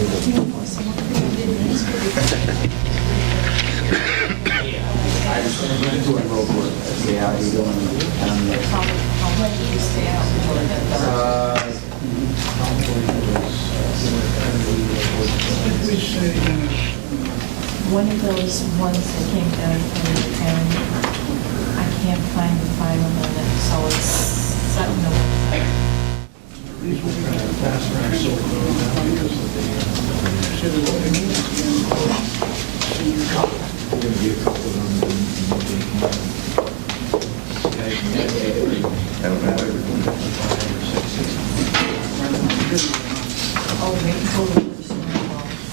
Yeah, you doing? One of those ones that came down from the town, I can't find the final on it, so it's something to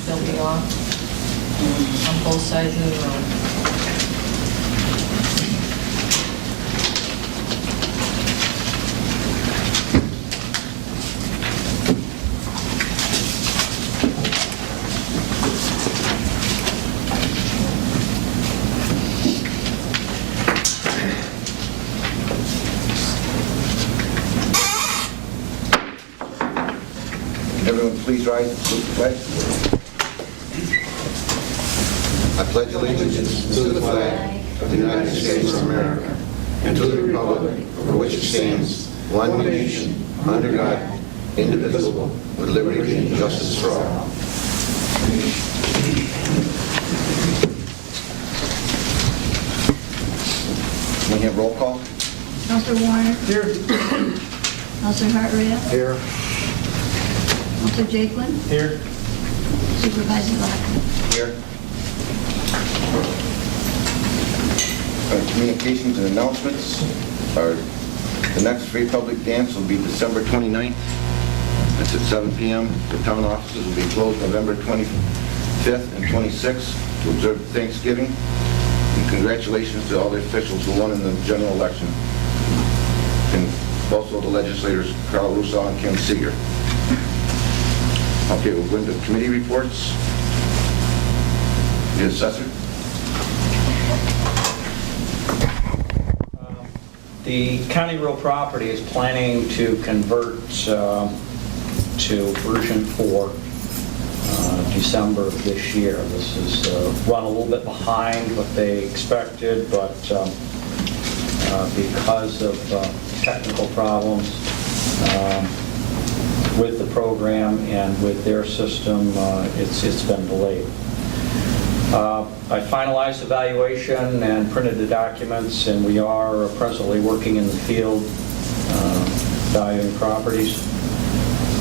they'll be off on both sides of the road. Everyone please rise and salute the flag. I pledge allegiance to the flag of the United States of America and to the republic for which it stands, one nation, under God, indivisible, with liberty and justice for all. Can we have roll call? Counselor Warner? Here. Counselor Hartwell? Here. Counselor Jakeman? Here. Supervisor Lockwood? Here. Communications and announcements. The next free public dance will be December 29th. That's at 7 p.m. The town offices will be closed November 25th and 26th to observe Thanksgiving. And congratulations to all the officials who won in the general election. And also the legislators, Carl Russo and Kim Seeger. Okay, we'll go into committee reports. The assessor. The county real property is planning to convert to version 4 December of this year. This is run a little bit behind what they expected, but because of technical problems with the program and with their system, it's been delayed. I finalized evaluation and printed the documents, and we are presently working in the field valuing properties.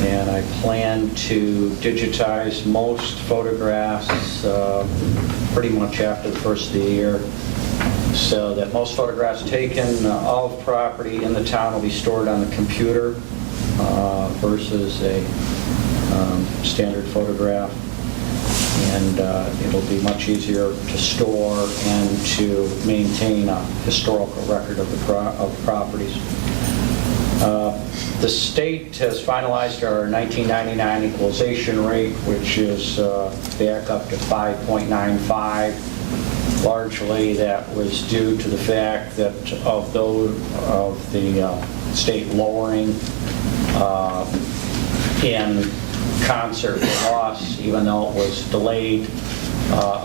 And I plan to digitize most photographs pretty much after the first of the year, so that most photographs taken of property in the town will be stored on the computer versus a standard photograph. And it'll be much easier to store and to maintain a historical record of the properties. The state has finalized our 1999 equalization rate, which is back up to 5.95. Largely, that was due to the fact that of the state lowering in concert with us, even though it was delayed,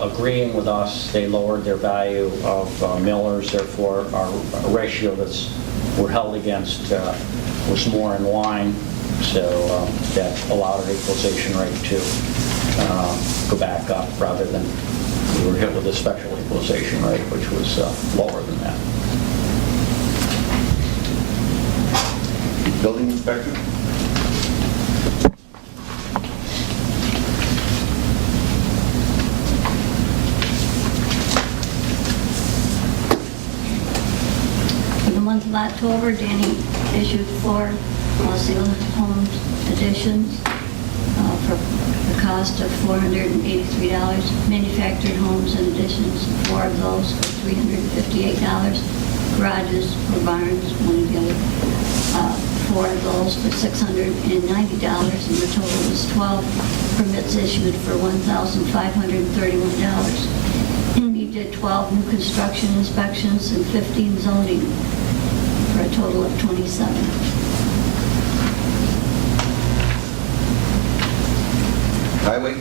agreeing with us, they lowered their value of millers. Therefore, our ratio we're held against was more in line, so that allowed our equalization rate to go back up rather than we were hit with a special equalization rate, which was lower than that. Building inspector. For the month of October, Danny issued 4 single home additions for the cost of $483. Manufactured homes and additions, 4 of those for $358. Garages or barns, one or the other, 4 of those for $690, and the total is 12 permits issued for $1,531. And he did 12 new construction inspections and 15 zoning for a total of 27. Highway?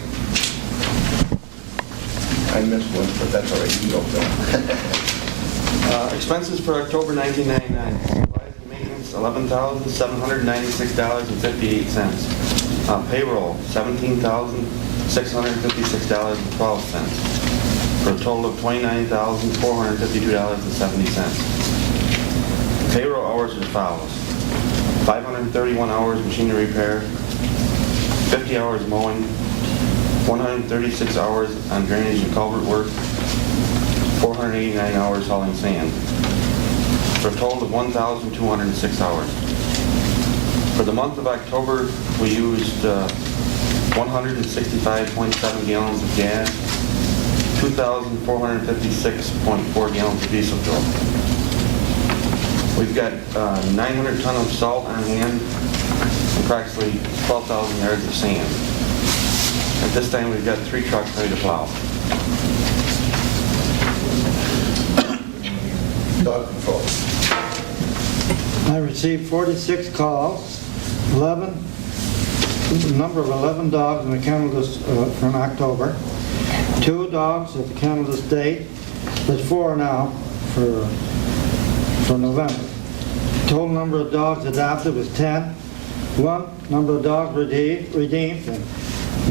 I missed one, but that's all right, you can go, Phil. Expenses for October 1999. Supplies and maintenance, $11,796.58. Payroll, $17,656.12. For a total of $29,452.70. Payroll hours as follows: 531 hours machinery repair, 50 hours mowing, 136 hours on drainage and culvert work, 489 hours hauling sand, for a total of 1,206 hours. For the month of October, we used 165.7 gallons of gas, 2,456.4 gallons of diesel fuel. We've got 900 ton of salt on hand, approximately 12,000 yards of sand. At this time, we've got 3 trucks ready to plow. Dog control. I received 46 calls, the number of 11 dogs in the kennel from October, 2 dogs at the kennel this date. There's 4 now for November. The total number of dogs adopted was 10. 1 number of dogs redeemed, and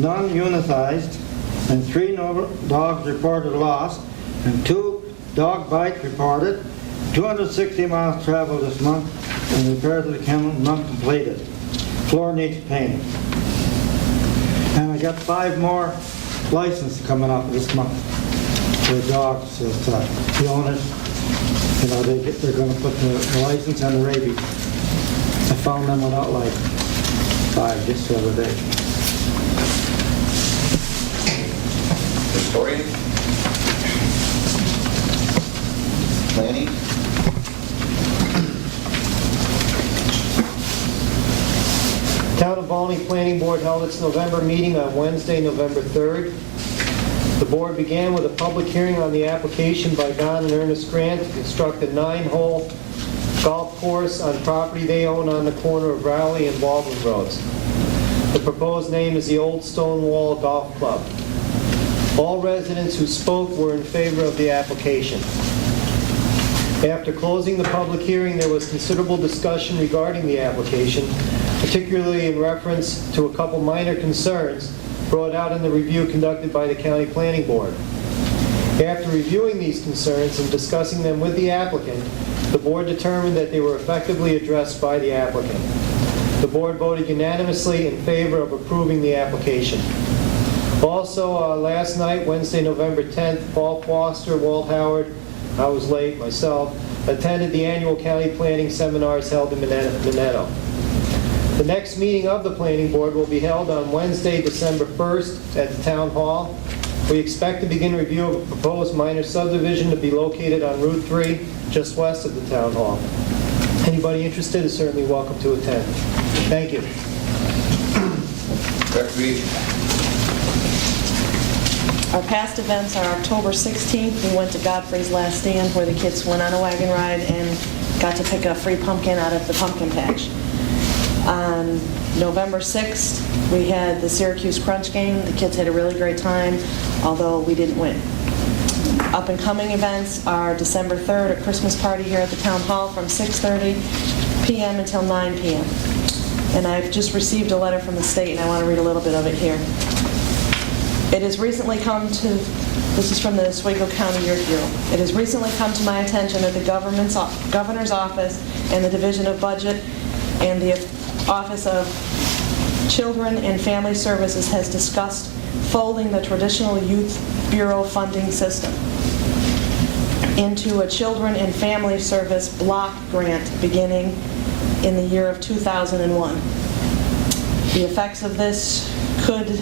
none euthanized, and 3 dogs reported lost, and 2 dog bites reported. 260 miles traveled this month, and repairs to the kennel none completed. Floor needs painting. And I got 5 more licenses coming up this month for dogs that the owners, they're going to put the license on the rabies. I found them without like 5 just the other day. Historian? Planning? Town of Volney Planning Board held its November meeting on Wednesday, November 3rd. The board began with a public hearing on the application by Don and Ernest Grant to construct a 9-hole golf course on property they own on the corner of Rowley and Baldwin Roads. The proposed name is the Old Stone Wall Golf Club. All residents who spoke were in favor of the application. After closing the public hearing, there was considerable discussion regarding the application, particularly in reference to a couple minor concerns brought out in the review conducted by the County Planning Board. After reviewing these concerns and discussing them with the applicant, the board determined that they were effectively addressed by the applicant. The board voted unanimously in favor of approving the application. Also, last night, Wednesday, November 10th, Paul Foster, Walt Howard, I was late myself, attended the annual county planning seminars held in Minetto. The next meeting of the planning board will be held on Wednesday, December 1st at the town hall. We expect to begin review of a proposed minor subdivision to be located on Route 3, just west of the town hall. Anybody interested is certainly welcome to attend. Thank you. Recreation. Our past events are October 16th. We went to Godfrey's Last Stand where the kids went on a wagon ride and got to pick a free pumpkin out of the pumpkin patch. On November 6th, we had the Syracuse Crunch game. The kids had a really great time, although we didn't win. Up and coming events are December 3rd, a Christmas party here at the town hall from 6:30 p.m. until 9 p.m. And I've just received a letter from the state, and I want to read a little bit of it here. It has recently come to, this is from the Oswego County Youth Bureau. It has recently come to my attention that the governor's office and the Division of Budget and the Office of Children and Family Services has discussed folding the traditional Youth Bureau funding system into a Children and Family Service block grant beginning in the year of 2001. The effects of this could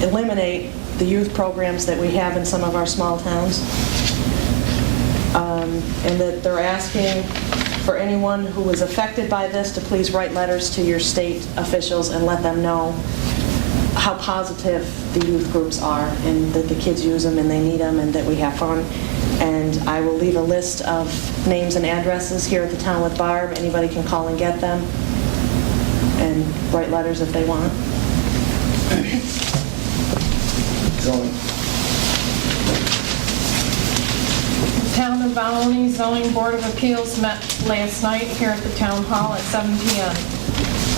eliminate the youth programs that we have in some of our small towns. And that they're asking for anyone who was affected by this to please write letters to your state officials and let them know how positive the youth groups are and that the kids use them and they need them and that we have fun. And I will leave a list of names and addresses here at the town with Barb. Anybody can call and get them and write letters if they want. Zoning. Town of Volney Zoning Board of Appeals met last night here at the Town Hall at 7 p.m.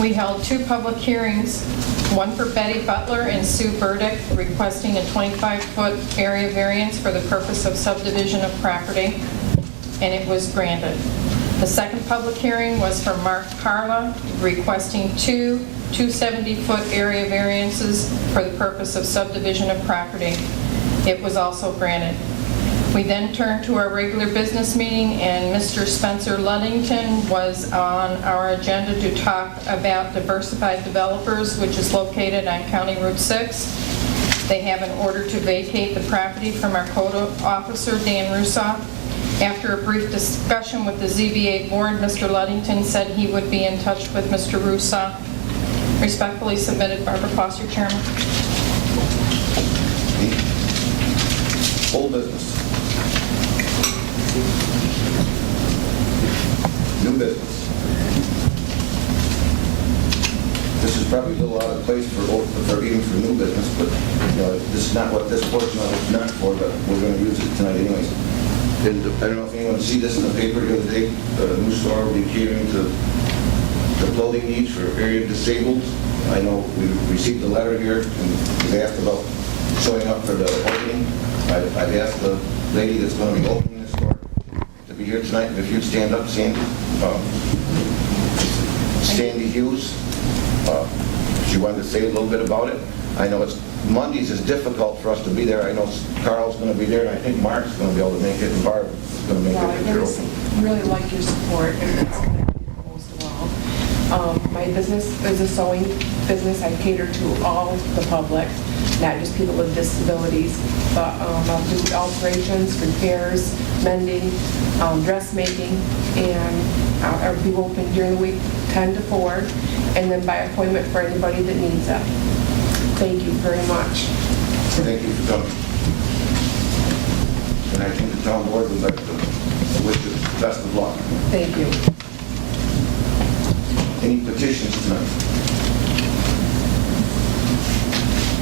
We held 2 public hearings, one for Betty Butler and Sue Burdick requesting a 25-foot area variance for the purpose of subdivision of property, and it was granted. The second public hearing was for Mark Carla requesting 2 270-foot area variances for the purpose of subdivision of property. It was also granted. We then turned to our regular business meeting, and Mr. Spencer Ludington was on our agenda to talk about Diversified Developers, which is located on County Route 6. They have an order to vacate the property from our code officer, Dan Russo. After a brief discussion with the ZBA board, Mr. Ludington said he would be in touch with Mr. Russo. Respectfully submitted, Barbara Foster, Chairman. Old business. New business. This is probably a little out of place for even for new business, but this is not what this portion of it's meant for, but we're going to use it tonight anyways. And I don't know if anyone see this in the paper the other day. The new store will be catering to the clothing needs for area disabled. I know we received a letter here and was asked about showing up for the opening. I've asked the lady that's going to be opening the store to be here tonight. If you'd stand up, Sandy. Sandy Hughes. She wanted to say a little bit about it. I know it's Mondays is difficult for us to be there. I know Carl's going to be there, and I think Mark's going to be able to make it, and Barb is going to make Well, it. I really like your support, and that's what I do most of all. My business is a sewing business. I cater to all the public, not just people with disabilities, but I'll do alterations, repairs, mending, dressmaking, and I'll be open during the week 10 to 4, and then by appointment for anybody that needs it. Thank you very much. Thank you for coming. And I think the town board would like to wish you the best of luck. Thank you. Any petitions tonight?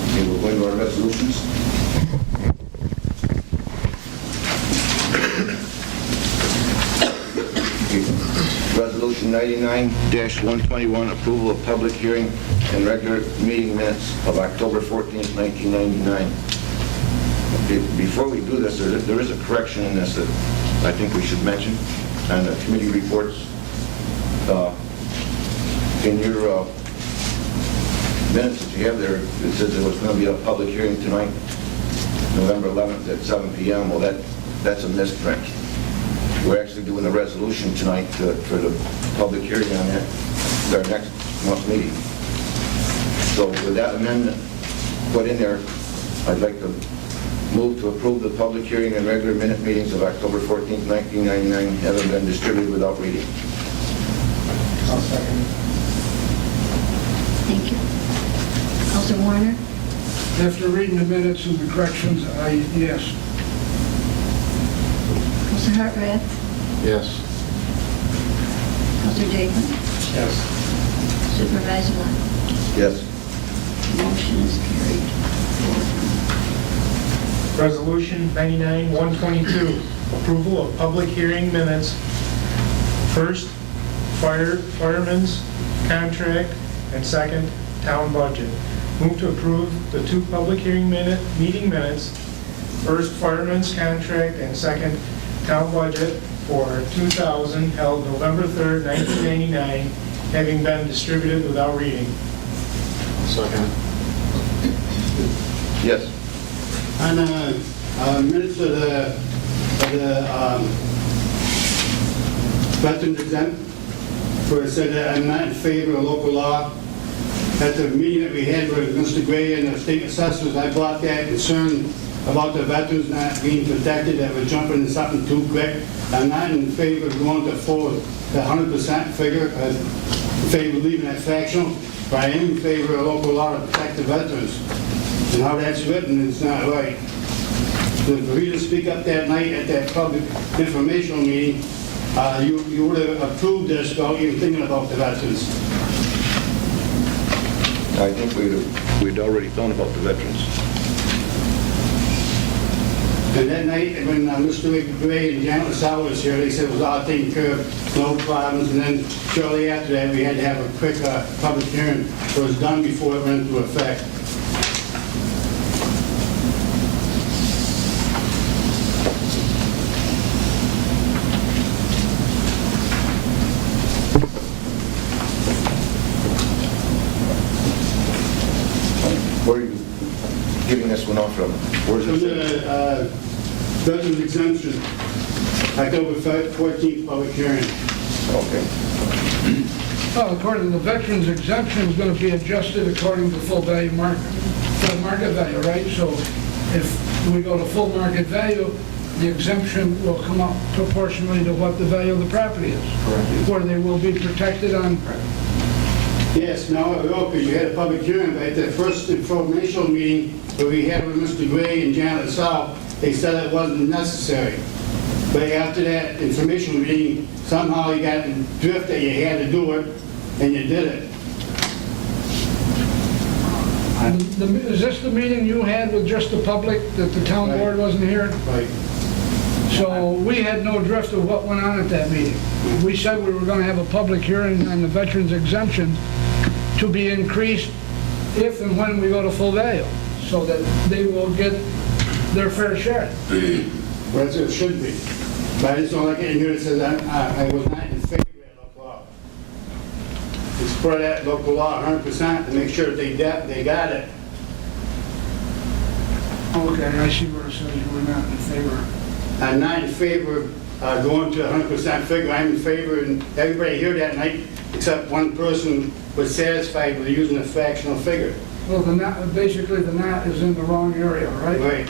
Okay, we'll go into our resolutions. Resolution 99-121, approval of public hearing and regular meeting minutes of October 14th, 1999. Before we do this, there is a correction in this that I think we should mention on the committee reports. In your minutes that you have there, it says there was going to be a public hearing tonight, November 11th at 7 p.m. Well, that's a misprint. We're actually doing a resolution tonight for the public hearing on that, our next month's meeting. So with that amendment put in there, I'd like to move to approve the public hearing and regular minute meetings of October 14th, 1999, having been distributed without reading. I'll second. Thank you. Counselor Warner? After reading the minutes and the corrections, yes. Counselor Hartranft? Yes. Counselor Jacob? Yes. Supervisor Lott? Yes. Motion is carried. Resolution 99-122, approval of public hearing minutes. First, fireman's contract, and second, town budget. Move to approve the 2 public hearing meeting minutes. First, fireman's contract, and second, town budget for 2000 held November 3rd, 1999, having been distributed without reading. Second. Yes. On minutes of the veterans exempt, where it said that I'm not in favor of local law. At the meeting that we had with Mr. Gray and the state assessors, I brought that concern about the veterans not being protected, that we're jumping into something too quick. I'm not in favor of going to the 100% figure, in favor of leaving that fractional, but I am in favor of local law to protect the veterans. And how that's written is not right. So for you to speak up that night at that public informational meeting, you would have approved this without even thinking about the veterans. I think we'd already thought about the veterans. And that night, when Mr. Gray and Janet LaSalle was here, they said it was all taken care of, no problems. And then shortly after that, we had to have a quick public hearing. It was done before it went into effect. Where are you giving this one off from? Where's From it? the veterans exemption, October 14th public hearing. Okay. Well, according to the veterans exemption, is going to be adjusted according to full value market, full market value, right? So if we go to full market value, the exemption will come up proportionally to what the value of the property is. Correct. Where they will be protected on. Yes, now I will, because you had a public hearing, but at the first informational meeting where we had with Mr. Gray and Janet LaSalle, they said it wasn't necessary. But after that informational meeting, somehow you got the drift that you had to do it, and you did it. Is this the meeting you had with just the public, that the town Right. board wasn't here? Right. So we had no drift of what went on at that meeting. We said we were going to have a public hearing on the veterans exemption to be increased if and when we go to full value, so that they will get their fair share. Well, that's what it should be. But I just don't like it in here that says I was not in favor of that local law. It's for that local law 100% to make sure that they got it. Okay, I see where it says you were not in favor. I'm not in favor of going to 100% figure. I'm in favor, and everybody here that night, except one person, was satisfied with using a fractional figure. Well, basically the knot is in the wrong area, right? Right.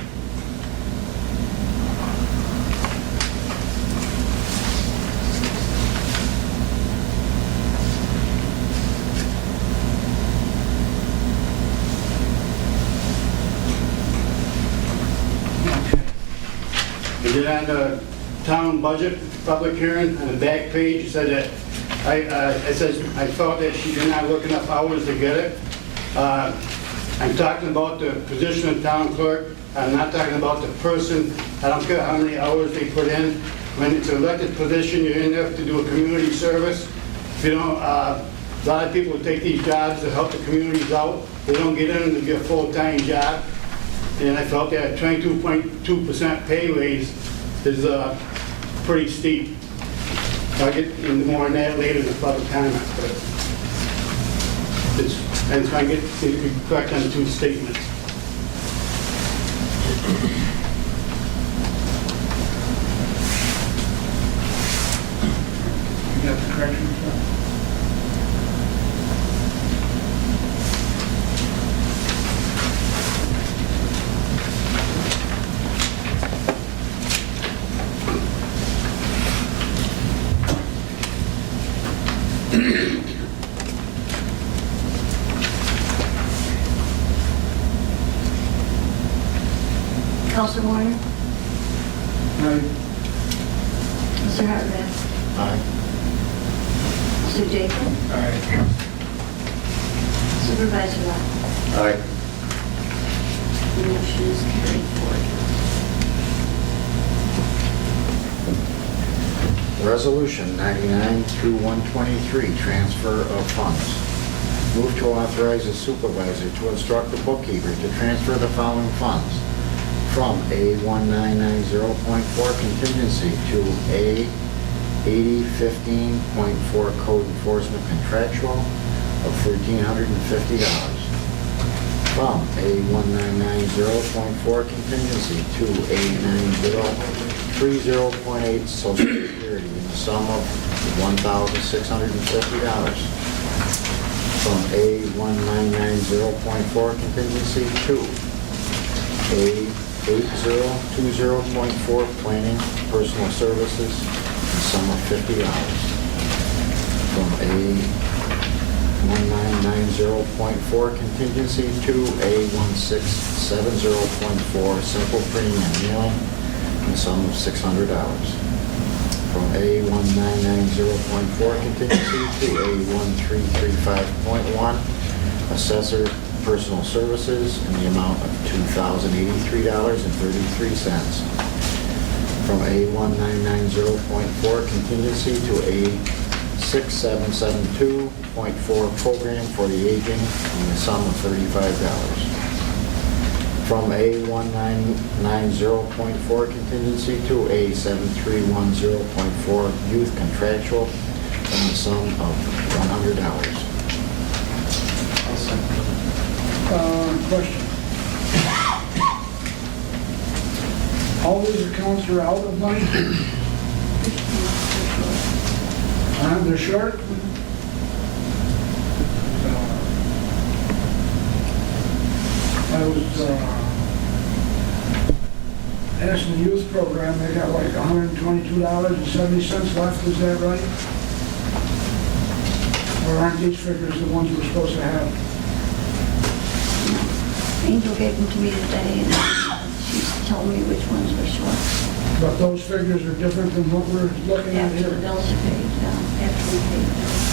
We did on the town budget public hearing, on the back page, it said that, I felt that she did not work enough hours to get it. I'm talking about the position of town clerk, I'm not talking about the person. I don't care how many hours they put in. When it's an elected position, you're in there to do a community service. If you don't, a lot of people take these jobs to help the communities out. They don't get in to be a full-time job. And I felt that a 22.2% pay raise is pretty steep. I'll get into more on that later in the public comment, but I'm trying to get to correct on two statements. You got the corrections, sir? Counselor Warner? Right. Mr. Hartman? Aye. Mr. Jacob? Aye. Supervisor Lott? Aye. Motion is carried forward. Resolution 99 through 123, transfer of funds. Move to authorize the supervisor to instruct the bookkeeper to transfer the following funds from A1990.4 contingency to A8015.4 code enforcement contractual of $1,350. From A1990.4 contingency to A9030.8 social security in the sum of $1,650. From A1990.4 contingency to A8020.4 planning personal services in the sum of $50. From A1990.4 contingency to A1670.4 simple printing and mailing in the sum of $600. From A1990.4 contingency to A1335.1 assessor personal services in the amount of $2,083.33. From A1990.4 contingency to A6772.4 program for the aging in the sum of $35. From A1990.4 contingency to A7310.4 youth contractual in the sum of $100. Question. All these accounts are out of money? They're short? I was asking the youth program, they got like $122.70 left, is that right? Or aren't these figures the ones we're supposed to have? Angel gave them to me today, and she told me which ones were short. But those figures are different than what we're looking at After here? the bills are paid, after we paid the bills.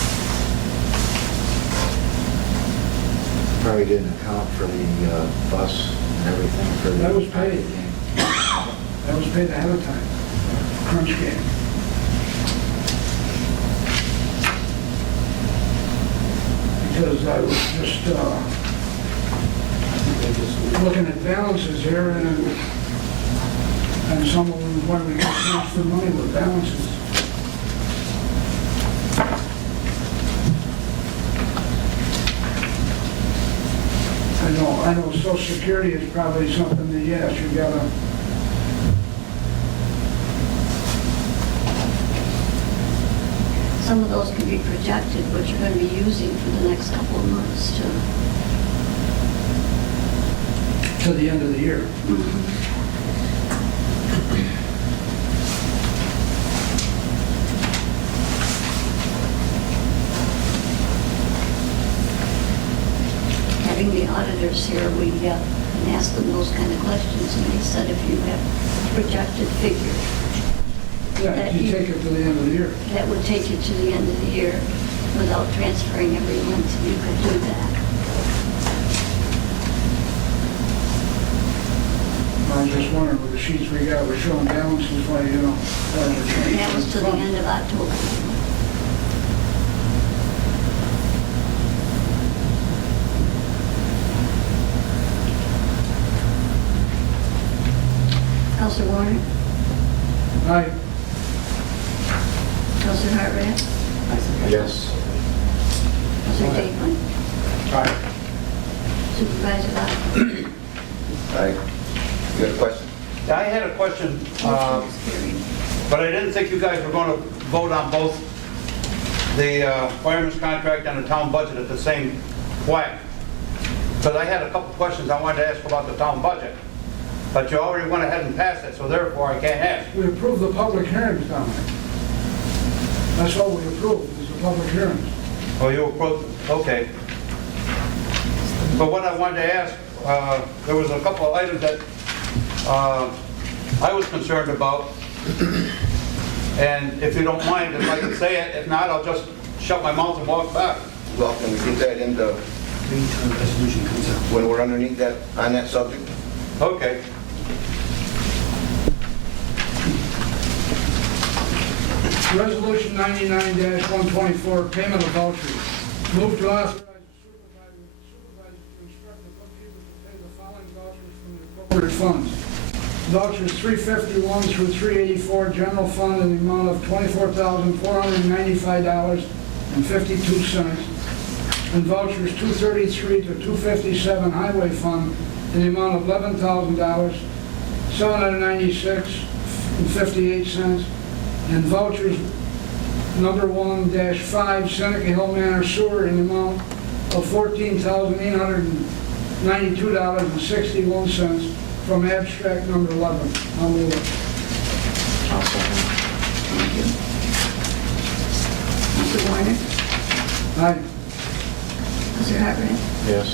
Probably didn't account for the bus and everything for the... That was paid. That was paid ahead of time. Crunch game. Because I was just looking at balances here, and some of them, when we got transfer money with balances. I know Social Security is probably something that, yes, you gotta, Some of those can be projected, what you're going to be using for the next couple of months too. to the end of the year. Having the auditors here, we can ask them those kind of questions, and they said if you have projected figures, Yeah, you take it to the end of the year. that would take you to the end of the year without transferring every month, you could do that. I was just wondering, with the sheets we got, we're showing balances, why, you know. And that was to the end of October. Counselor Warner? Aye. Counselor Hartranft? Yes. Counselor Daigle? Aye. Supervisor Locke? Aye. You got a question? I had a question, Motion is carried. but I didn't think you guys were going to vote on both the fireman's contract and the town budget at the same whack. Because I had a couple questions I wanted to ask about the town budget, but you already went ahead and passed it, so therefore I can't ask. We approved the public hearings, Dominic. That's all we approved, is the public hearings. Oh, you approved, okay. But what I wanted to ask, there was a couple of items that I was concerned about, and if you don't mind, if I can say it, if not, I'll just shut my mouth and walk back. Well, can we get that into, when we're underneath that, on that subject? Okay. Resolution 99-124, payment of vouchers. Move to authorize the supervisor to instruct the bookkeeper to pay the following vouchers from the appropriate funds. Vouchers 351 through 384, general fund in the amount of $24,495.52. And vouchers 233 to 257, highway fund in the amount of $11,000, $796.58. And vouchers number 1-5, Seneca Hill Manor Sewer in the amount of $14,892.61 from abstract number 11. I'll move it. I'll second. Thank you. Counselor Warner? Aye. Counselor Hartranft? Yes.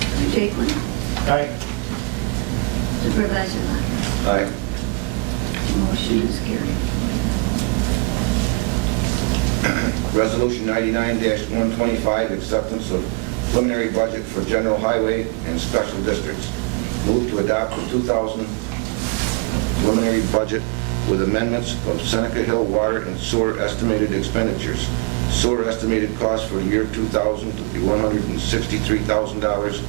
Counselor Daigle? Aye. Supervisor Locke? Aye. Motion is carried. Resolution 99-125, acceptance of preliminary budget for general highway and special districts. Move to adopt the 2000 preliminary budget with amendments of Seneca Hill water and sewer estimated expenditures. Sewer estimated cost for the year 2000 to be $163,000,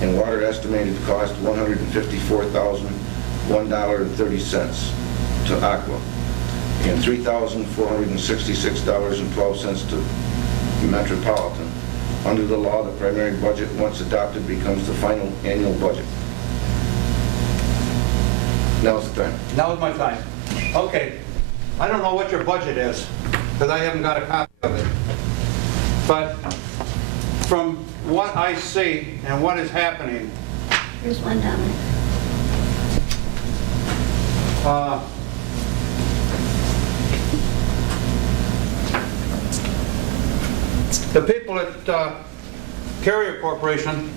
and water estimated cost $154,001.30 to Aqua, and $3,466.12 to Metropolitan. Under the law, the primary budget, once adopted, becomes the final annual budget. Now's the time. Now is my time. Okay, I don't know what your budget is, because I haven't got a copy of it. But from what I see and what is happening, Here's one down there. the people at Carrier Corporation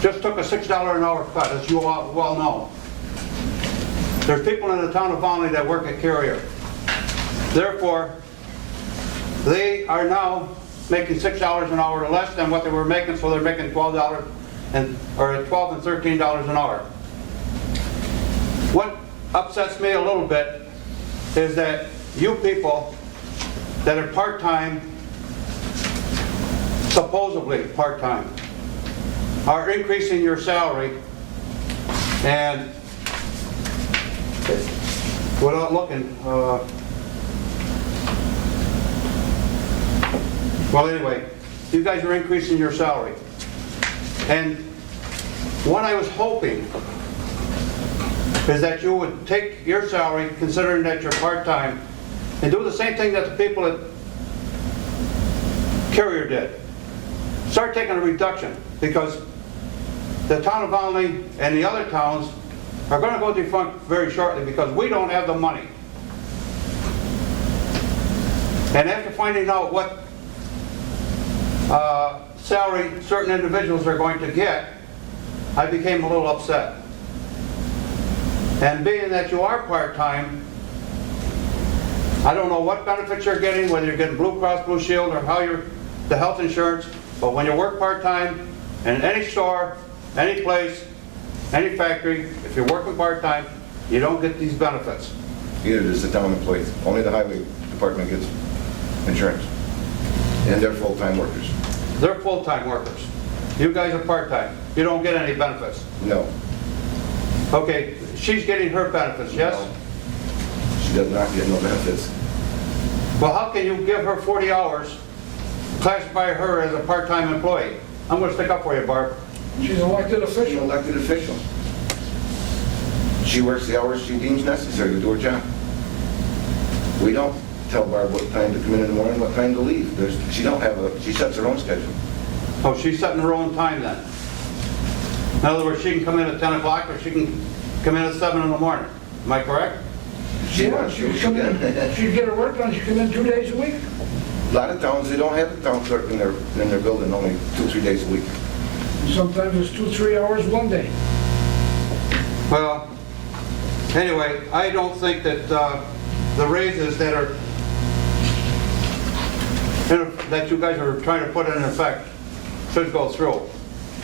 just took a $6 an hour cut, as you all well know. There's people in the town of Volney that work at Carrier. Therefore, they are now making $6 an hour less than what they were making, so they're making $12 and $12 and $13 an hour. What upsets me a little bit is that you people that are part-time, supposedly part-time, are increasing your salary, and without looking, well, anyway, you guys are increasing your salary. And what I was hoping is that you would take your salary, considering that you're part-time, and do the same thing that the people at Carrier did. Start taking a reduction, because the town of Volney and the other towns are going to go defunct very shortly because we don't have the money. And after finding out what salary certain individuals are going to get, I became a little upset. And being that you are part-time, I don't know what benefits you're getting, whether you're getting Blue Cross Blue Shield or how you're the health insurance, but when you work part-time in any store, any place, any factory, if you're working part-time, you don't get these benefits. Neither does the town employees. Only the highway department gets insurance. And they're full-time workers. They're full-time workers. You guys are part-time. You don't get any benefits. No. Okay, she's getting her benefits, yes? No. She does not get no benefits. Well, how can you give her 40 hours, classify her as a part-time employee? I'm going to stick up for you, Barb. She's an elected She's an official. elected official. She works the hours she deems necessary to do her job. We don't tell Barb what time to come in the morning, what time to leave. She sets her own schedule. Oh, she's setting her own time then. In other words, she can come in at 10 o'clock or she can come in at 7 in the morning. Am I correct? She Yeah, wants to. she'd come in, she'd get her work done, she'd come in 2 days a week. A lot of towns, they don't have a town clerk in their building only 2-3 days a week. Sometimes it's 2-3 hours one day. Well, anyway, I don't think that the raises that are that you guys are trying to put in effect should go through.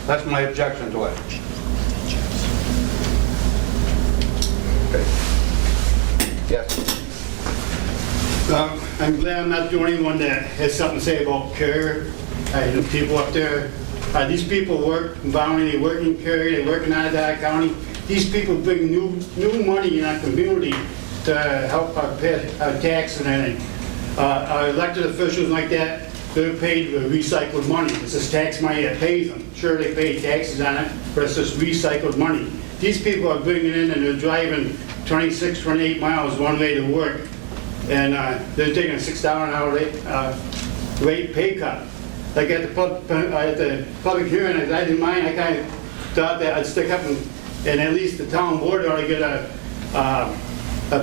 That's my objection to it. Okay. Yes. I'm glad I'm not the only one that has something to say about Carrier. The people up there, these people work in Volney, they work in Carrier, they work in Onondaga County. These people bring new money in our community to help pay our taxes and everything. Our elected officials like that, they're paid with recycled money. It's just tax money that pays them. Sure, they pay taxes on it, but it's just recycled money. These people are bringing in and they're driving 26, 28 miles one way to work, and they're taking a $6 an hour rate pay cut. Like at the public hearing, I didn't mind. I kind of thought that I'd stick up and at least the town board ought to get a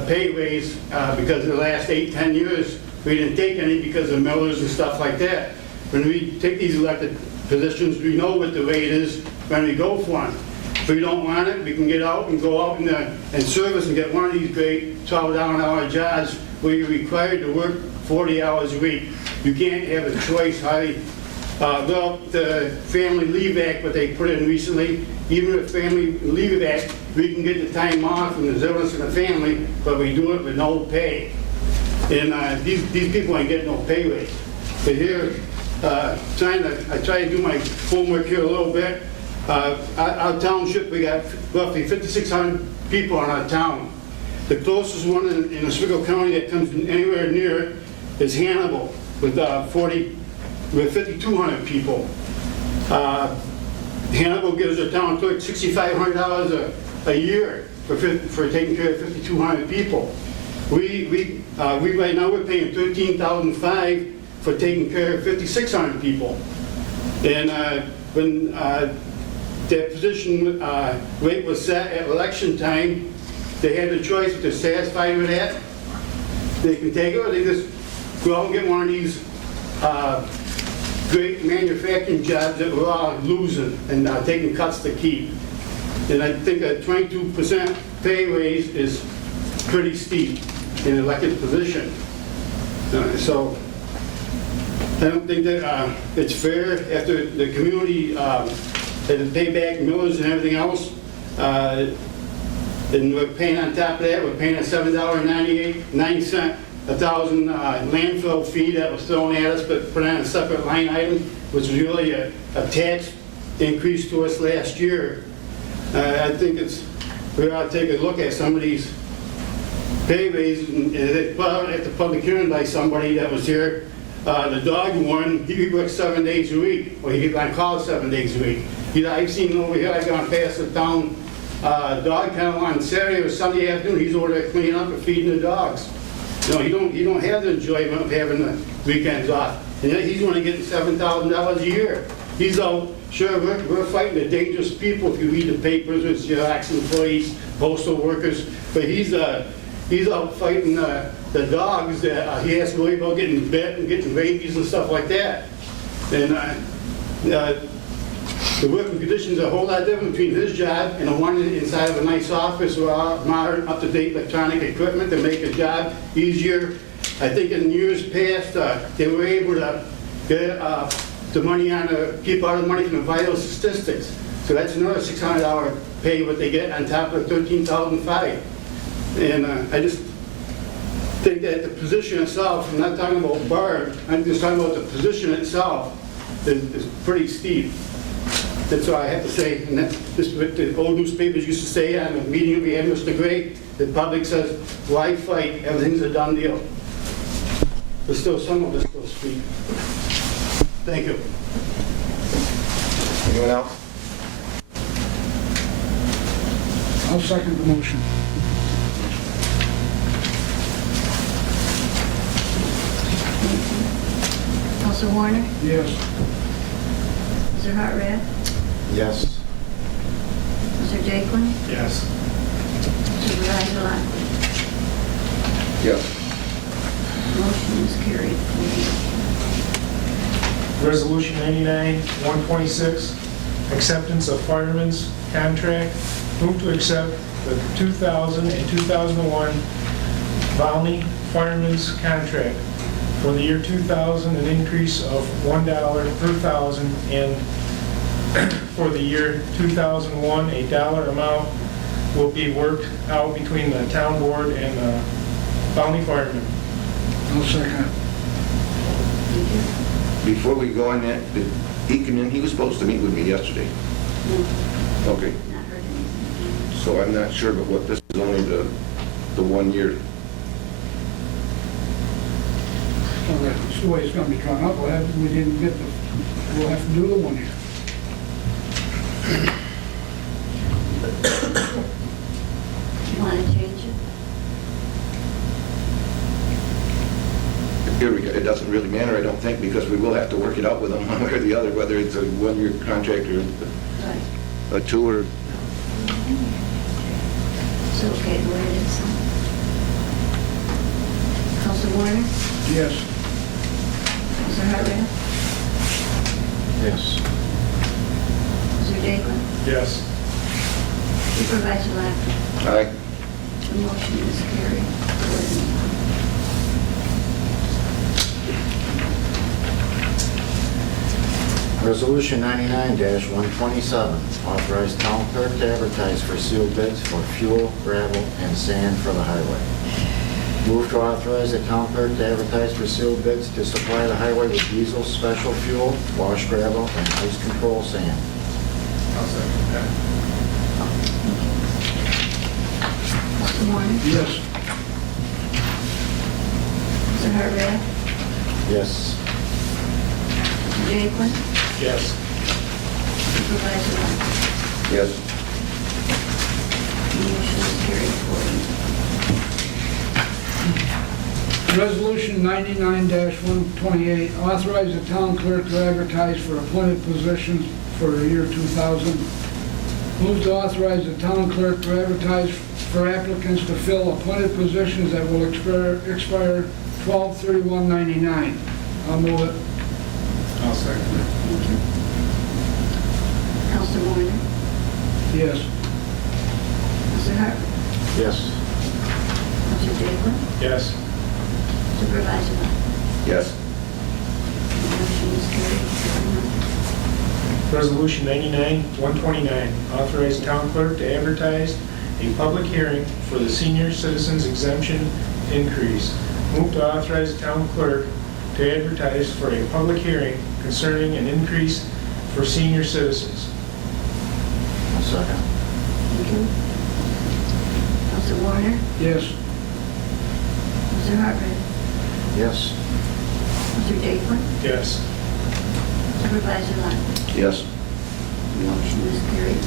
pay raise because in the last 8-10 years we didn't take any because of millers and stuff like that. When we take these elected positions, we know what the rate is when we go for them. If we don't want it, we can get out and go out and service and get one of these great $12 an hour jobs where you're required to work 40 hours a week. You can't have a choice how the Family Leave Act, what they put in recently, even with Family Leave Act, we can get the time off and there's illness in the family, but we do it with no pay. And these people ain't getting no pay raise. But here, I try to do my homework here a little bit. Our township, we got roughly 5,600 people in our town. The closest one in Oswego County that comes anywhere near is Hannibal with 5,200 people. Hannibal gives their town clerk $6,500 a year for taking care of 5,200 people. We right now we're paying $13,500 for taking care of 5,600 people. And when that position rate was set at election time, they had the choice if they're satisfied with that, they can take it, or they just go out and get one of these great manufacturing jobs that we're all losing and taking cuts to keep. And I think a 22% pay raise is pretty steep in an elected position. So I don't think that it's fair after the community had to pay back millers and everything else. And we're paying on top of that, we're paying a $7.99 a thousand landfill fee that was thrown at us, but put on a separate line item, which was really a tax increase to us last year. I think we ought to take a look at some of these pay raises and at the public hearing by somebody that was here. The dog warden, he works 7 days a week, or he gets on call 7 days a week. I've seen him over here, I've gone past the town dog kennel on Saturday or Sunday afternoon, he's over there cleaning up and feeding the dogs. You know, you don't have the enjoyment of having the weekends off. And yet he's only getting $7,000 a year. He's out, sure, we're fighting the dangerous people if you read the papers, it's your ex-employees, postal workers, but he's out fighting the dogs that he has to worry about getting bit and getting rabies and stuff like that. And the working conditions are a whole lot different between his job and the one inside of a nice office with all modern, up-to-date electronic equipment to make his job easier. I think in years past, they were able to get the money keep all the money from the vital statistics. So that's another $600 pay what they get on top of the $13,500. And I just think that the position itself, I'm not talking about Barb, I'm just talking about the position itself is pretty steep. That's all I have to say. And that's just what the old newspapers used to say on the meeting we had, Mr. Gray. The public says, why fight? Everything's a done deal. But still, some of us still speak. Thank you. Anyone else? I'll second the motion. Counselor Warner? Yes. Mr. Hartranft? Yes. Mr. Jakeman? Yes. Supervisor Lockley? Yes. Motion is carried. Resolution 99-126, acceptance of fireman's contract. Move to accept the 2000 and 2001 Volney fireman's contract. For the year 2000, an increase of $1 per thousand, and for the year 2001, a dollar amount will be worked out between the town board and the Volney firemen. I'll second it. Before we go on that, did he come in? He was supposed to meet with me yesterday. Okay. Not heard anything. So I'm not sure, but what, this is only the 1 year. Well, that's the way it's going to be drawn up. We'll have to do the 1 year. You want to change it? Here we go. It doesn't really matter, I don't think, because we will have to work it out with them one way or the other, whether it's a 1 year contract or Right. a 2 or... So, okay, the way it is. Counselor Warner? Yes. Mr. Hartranft? Yes. Mr. Jakeman? Yes. Supervisor Lockley? Aye. The motion is carried. Resolution 99-127, authorize town clerk to advertise for sealed bids for fuel, gravel, and sand for the highway. Move to authorize the town clerk to advertise for sealed bids to supply the highway with diesel special fuel, wash gravel, and ice control sand. I'll second that. Mr. Warner? Yes. Mr. Hardwick? Yes. Mr. Jaquin? Yes. Supervisor Lunt? Yes. Motion is carried 4. Resolution 99-128, authorize the town clerk to advertise for appointed positions for the year 2000. Move to authorize the town clerk to advertise for applicants to fill appointed positions that will expire 12/31/99. I'll move it. I'll second that. Thank you. Counselor Warner? Yes. Mr. Hardwick? Yes. Mr. Jaquin? Yes. Supervisor Lunt? Yes. Motion is carried 4-0. Resolution 99-129, authorize town clerk to advertise a public hearing for the senior citizens exemption increase. Move to authorize town clerk to advertise for a public hearing concerning an increase for senior citizens. I'll second. Thank you. Counselor Warner? Yes. Mr. Hardwick? Yes. Mr. Jaquin? Yes. Supervisor Lunt? Yes. Motion is carried 4-0.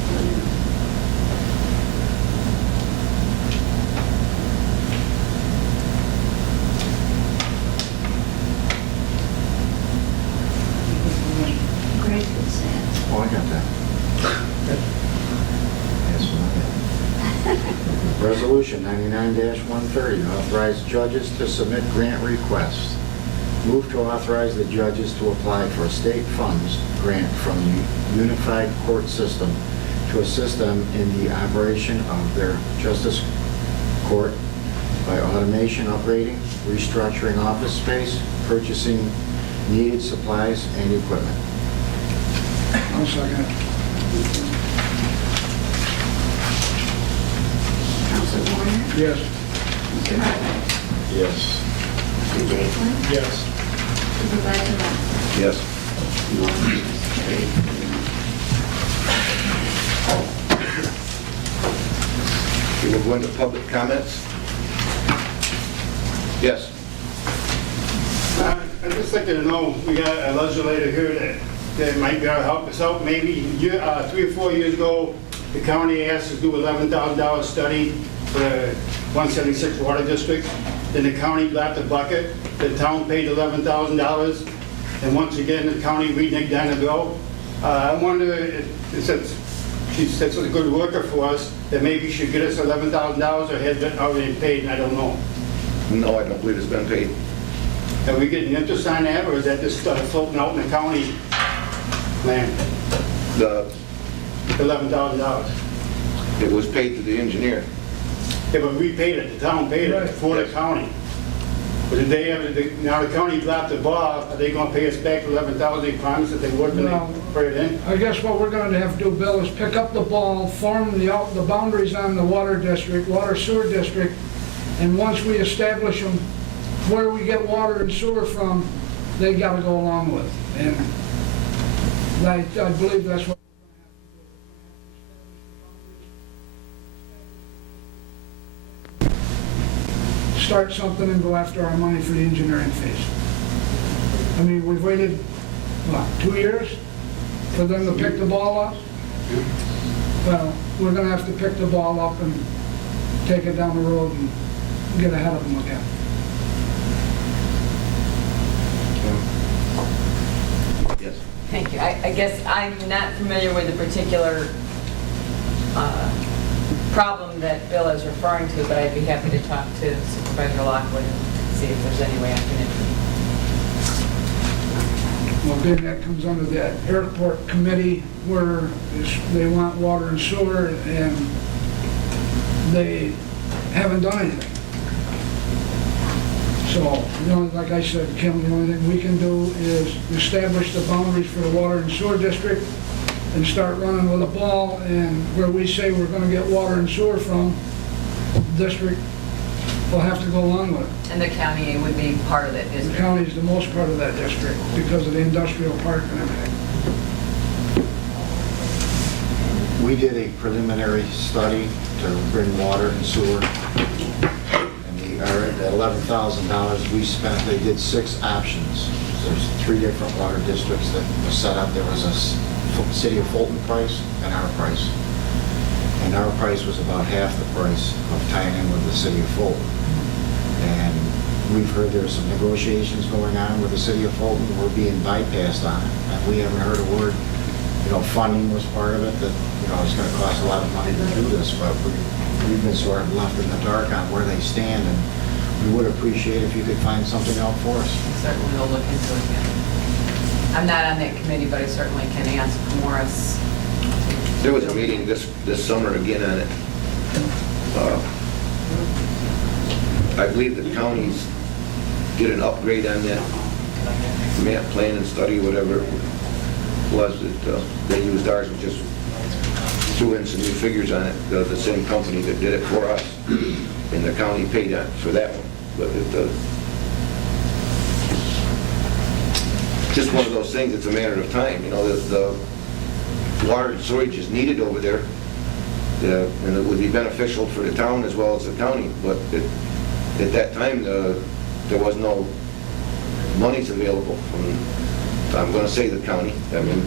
Great consent. Oh, I got that. Yes, I got it. Resolution 99-130, authorize judges to submit grant requests. Move to authorize the judges to apply for a state funds grant from the Unified Court System to assist them in the operation of their justice court by automation, upgrading, restructuring office space, purchasing needed supplies and equipment. I'll second it. Counselor Warner? Yes. Mr. Hardwick? Yes. Mr. Jaquin? Yes. Supervisor Lunt? Yes. Motion is carried 4-0. We will go into public comments. Yes. I'd just like to know, we got a legislator here that might be able to help us out. Maybe 3 or 4 years ago, the county asked us to do $11,000 study for the 176 Water District. Then the county got the bucket. The town paid $11,000. And once again, the county reneged on the bill. I wonder if since she's such a good worker for us, that maybe she should get us $11,000 or had been already paid, and I don't know. No, I don't believe it's been paid. Are we getting interest on that, or is that just floating out in the county land? The, $11,000. it was paid to the engineer. Yeah, but we paid it, the town paid it for the county. But did they ever, now the county dropped the ball, are they gonna pay us back $11,000 they promised that they would when No. they put it in? I guess what we're going to have to do, Bill, is pick up the ball, form the boundaries on the water district, water sewer district, and once we establish them, where we get water and sewer from, they got to go along with. And I believe that's what start something and go after our money for the engineering fees. I mean, we've waited, what, 2 years for them to pick the ball up? Well, we're gonna have to pick the ball up and take it down the road and get ahead of them again. Yes. Thank you. I guess I'm not familiar with the particular problem that Bill is referring to, but I'd be happy to talk to Supervisor Lockwood and see if there's any way I can intervene. Well, then that comes under that airport committee where they want water and sewer and they haven't done anything. So, like I said, Kim, the only thing we can do is establish the boundaries for the water and sewer district and start running with a ball, and where we say we're gonna get water and sewer from, the district will have to go along with it. And the county would be part of that The district. county is the most part of that district because of the industrial park and everything. We did a preliminary study to bring water and sewer. And the $11,000 we spent, they did 6 options. There's 3 different water districts that were set up. There was a City of Fulton price and our price. And our price was about half the price of tying in with the City of Fulton. And we've heard there's some negotiations going on with the City of Fulton. We're being bypassed on it, and we haven't heard a word. Funding was part of it, that, it's going to cost a lot of money to do this, but we've been sort of left in the dark on where they stand, and we would appreciate if you could find something out for us. Certainly we'll look into it again. I'm not on that committee, but I certainly can ask Morris. There was a meeting this summer again on it. I believe the counties did an upgrade on that map plan and study, whatever it was that they used. Ours and just threw in some new figures on it. The same company that did it for us, and the county paid for that one. But just one of those things. It's a matter of time. The water and sewage is needed over there, and it would be beneficial for the town as well as the county. But at that time, there was no monies available from, I'm going to say, the county. I mean,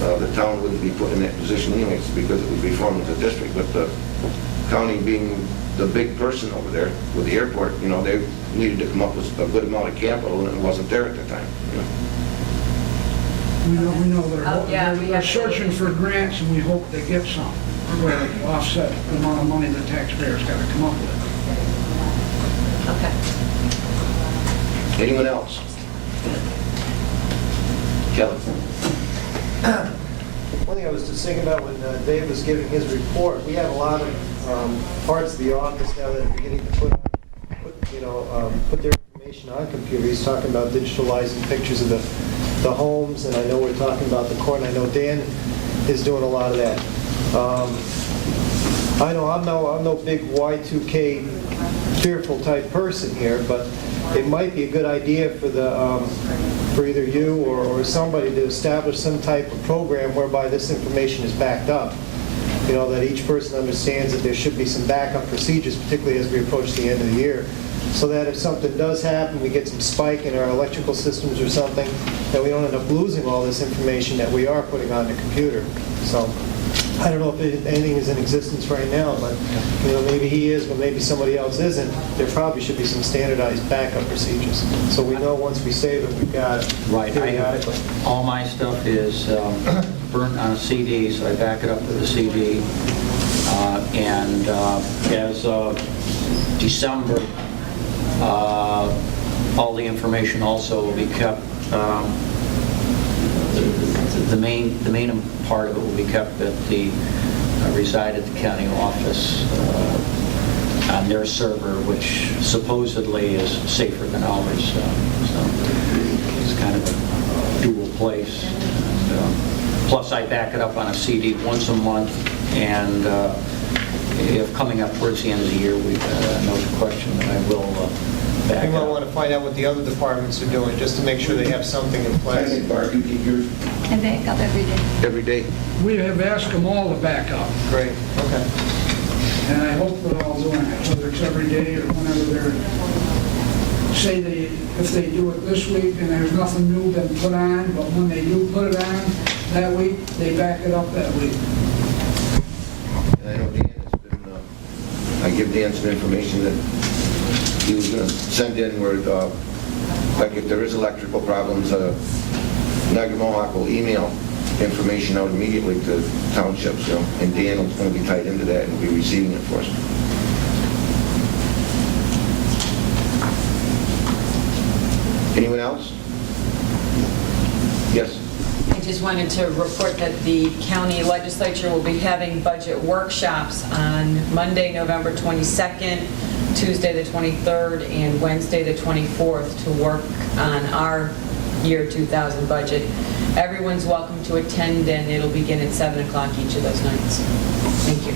the town wouldn't be put in that position anyways because it would be formed as a district. But the county, being the big person over there with the airport, they needed to come up with a good amount of capital, and it wasn't there at the time. We know Yeah, they're searching for grants, and we hope they get some, where they offset the amount of money the taxpayers got to come up with. Okay. Anyone else? Kevin? One thing I was just thinking about when Dave was giving his report, we have a lot of parts of the office now that are beginning to put their information on computer. He's talking about digitalizing pictures of the homes, and I know we're talking about the court, and I know Dan is doing a lot of that. I know I'm no big Y2K fearful type person here, but it might be a good idea for either you or somebody to establish some type of program whereby this information is backed up. That each person understands that there should be some backup procedures, particularly as we approach the end of the year, so that if something does happen, we get some spike in our electrical systems or something, that we don't end up losing all this information that we are putting on the computer. So I don't know if anything is in existence right now, but maybe he is, but maybe somebody else isn't. There probably should be some standardized backup procedures, so we know once we save it, we've got it. Right. All my stuff is burnt on a CD, so I back it up with a CD. And as of December, all the information also will be kept. The main part of it will be kept at reside at the county office on their server, which supposedly is safer than ours. So it's kind of a dual place. And, plus, I back it up on a CD once a month, and if coming up towards the end of the year, we've no question that I will back We it might up. want to find out what the other departments are doing, just to make sure they have something in I place. think, Bart, you keep yours I back up every day. every day. We have asked them all to back up, Great, okay. and I hope they're all doing it, whether it's every day or whenever they're, if they do it this week and there's nothing new been put on, but when they do put it on that week, they back it up that week. And I know Dan has been, I give Dan some information that he was going to send in where, like if there is electrical problems, Niagara Mohawk will email information out immediately to townships, and Dan is going to be tied into that and be receiving it for us. Anyone else? Yes? I just just wanted to report that the county legislature will be having budget workshops on Monday, November 22nd, Tuesday, the 23rd, and Wednesday, the 24th, to work on our year 2000 budget. Everyone's welcome to attend, and it'll begin at 7 o'clock each of those nights. Thank you.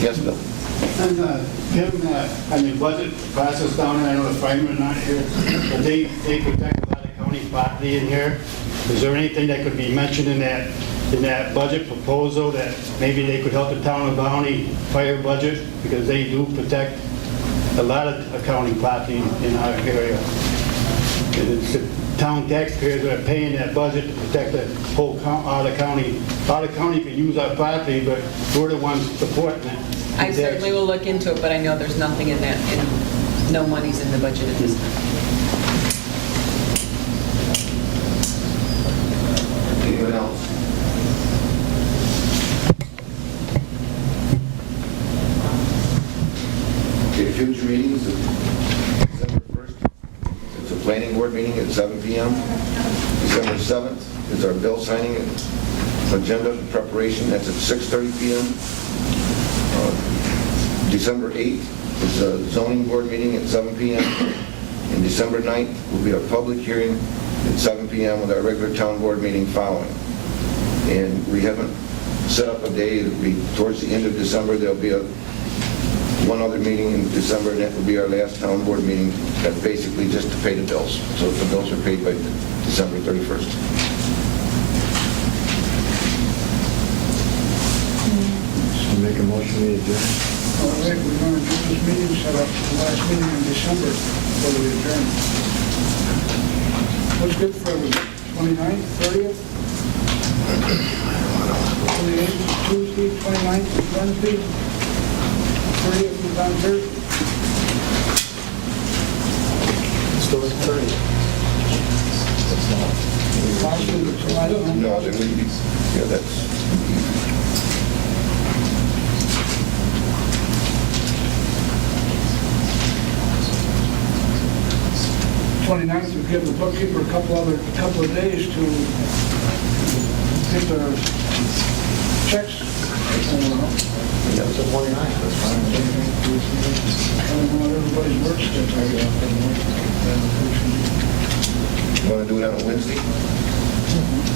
Yes, Bill? And Kim, on the budget process down there, I know the firemen are not here, but they protect a lot of county property in here. Is there anything that could be mentioned in that budget proposal that maybe they could help the town of Volney fire budget? Because they do protect a lot of county property in our area. It's the town taxpayers that are paying that budget to protect the whole the county. Out of county can use our property, but we're the ones supporting it. I certainly will look into it, but I know there's nothing in that, and no money's in the budget at this time. Anyone else? Okay, future meetings, December 1st, it's a planning board meeting at 7 p.m. December 7th is our bill signing agenda preparation, that's at 6:30 p.m. December 8th is a zoning board meeting at 7 p.m. And December 9th will be a public hearing at 7 p.m. with our regular town board meeting following. And we haven't set up a day. It'll be towards the end of December. There'll be one other meeting in December, and that will be our last town board meeting. That's basically just to pay the bills. So the bills are paid by December 31st. Make a motion to adjourn. All right, we're going to do this meeting, set up the last meeting in December before we adjourn. What's good for everyone? 29th, 30th? 28th is Tuesday, 29th is Wednesday, 30th is on Thursday. Still at 30. I don't know. No, there would be, yeah, that's... 29th, we give the bookkeeper a couple of days to get their checks. Yeah, it's the 29th, that's fine. I don't know what everybody's work schedule is. You want to do it on a Wednesday?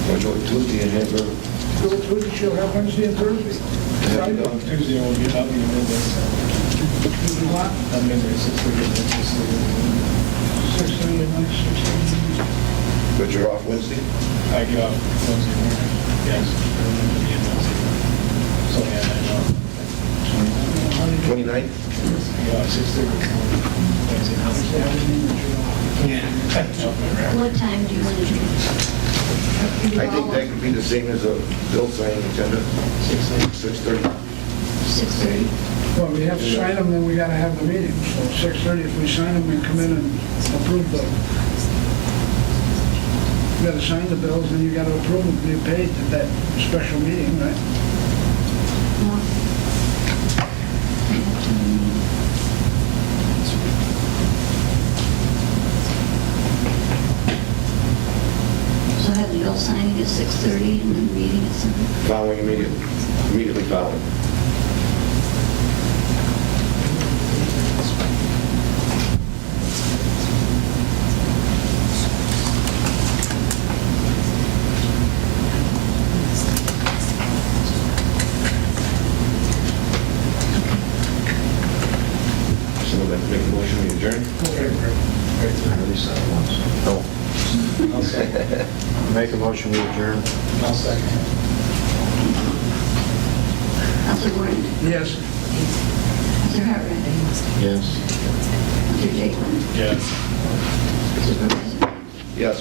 Or do it Tuesday and have her... Do it Tuesday, she'll have Wednesday and Thursday. Friday. Tuesday will be up in the middle. Tuesday what? I'm in there 6:30. 6:30 at night, 6:30. But you're off Wednesday? I get off Wednesday morning. Yes. So, yeah, I know. 29th? Yeah, 6:30. Yeah. What time do you want to do it? I think that could be the same as a bill signing agenda. 6:30. 6:30? Well, we have to sign them, then we gotta have the meeting. So 6:30, if we sign them, we come in and approve them. You gotta sign the bills, and you gotta approve them to be paid at that special meeting, right? No. So have the bill signing at 6:30 and then meeting at 7? Following immediately following. Make a motion to adjourn? I already said it once. No. Make a motion to adjourn. I'll second. Counselor Gordon? Yes. Counselor Hartranft? Yes. Counselor Jakeman? Yes. Supervisor? Yes.